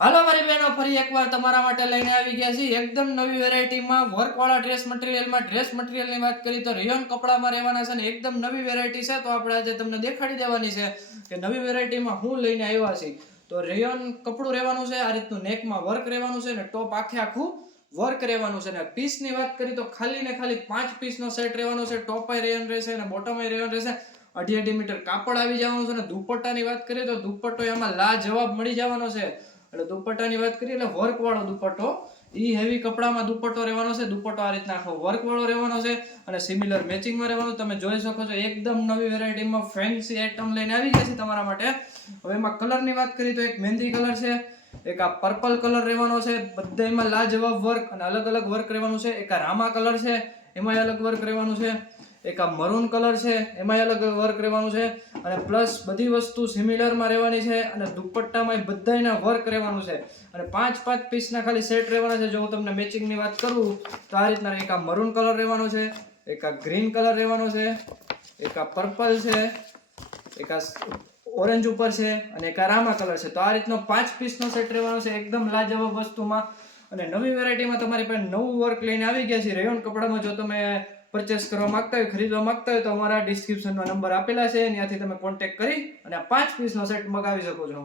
હાલો મારી બહેનો, ફરી એકવાર તમારા માટે લઈને આવી ગયા છીએ એકદમ નવી વેરાયટીમાં વર્કવાળા ડ્રેસ મટીરિયલમાં. ડ્રેસ મટીરિયલની વાત કરી તો રેયોન કપડામાં રહેવાના છે ને એકદમ નવી વેરાયટી છે. તો આપણે આજે તમને દેખાડી દેવાની છે કે નવી વેરાયટીમાં હું લઈને આવ્યા છીએ. તો રેયોન કપડું રહેવાનું છે, આ રીતનું નેકમાં વર્ક રહેવાનું છે ને ટોપ આખે આખું વર્ક રહેવાનું છે. ને પીસની વાત કરી તો ખાલી ને ખાલી 5 પીસનો સેટ રહેવાનો છે. ટોપય રેયોન રહેશે અને બોટમય રેયોન રહેશે. 2.5 મીટર કાપડ આવી જવાનું છે. અને દુપટ્ટાની વાત કરીએ તો દુપટ્ટો એમાં લાજવાબ મળી જવાનો છે. એટલે દુપટ્ટાની વાત કરીએ એટલે વર્ક વાળો દુપટ્ટો, ઈ હેવી કપડામાં દુપટ્ટો રહેવાનો છે. દુપટ્ટો આ રીતના આખો વર્ક વાળો રહેવાનો છે અને સિમિલર મેચિંગમાં રહેવાનું. તમે જોઈ શકો છો એકદમ નવી વેરાયટીમાં ફેન્સી આઈટમ લઈને આવી ગયા છે તમારા માટે. હવે એમાં કલરની વાત કરીએ તો એક મહેંદી કલર છે, એક આ પર્પલ કલર રહેવાનો છે, બધામાં લાજવાબ વર્ક અને અલગ અલગ વર્ક રહેવાનું છે. એક આ રામા કલર છે, એમાંય અલગ વર્ક રહેવાનું છે. એક આ મરૂન કલર છે, એમાંય અલગ વર્ક રહેવાનું છે. અને પ્લસ બધી વસ્તુ સિમિલરમાં રહેવાની છે અને દુપટ્ટામાં બધાયના વર્ક રહેવાનું છે. અને 5 પીસના ખાલી સેટ રહેવાના છે. જો હું તમને મેચિંગની વાત કરું તો આ રીતના એક આ મરૂન કલર રહેવાનો છે, એક આ ગ્રીન કલર રહેવાનો છે, એક આ પર્પલ છે, એક આ ઓરેન્જ ઉપર છે અને એક આ રામા કલર છે. તો આ રીતનો 5 પીસનો સેટ રહેવાનો છે એકદમ લાજવાબ વસ્તુમાં. અને નવી વેરાયટીમાં તમારી પાસે નવું વર્ક લઈને આવી ગયા છે રેયોન કપડામાં. જો તમે પરચેસ કરવા માંગતા હોય, ખરીદવા માંગતા હોય તો અમારા ડિસ્ક્રિપ્શનમાં નંબર આપેલા છે, ત્યાંથી તમે કોન્ટેક્ટ કરી અને આ 5 પીસનો સેટ મગાવી શકો છો.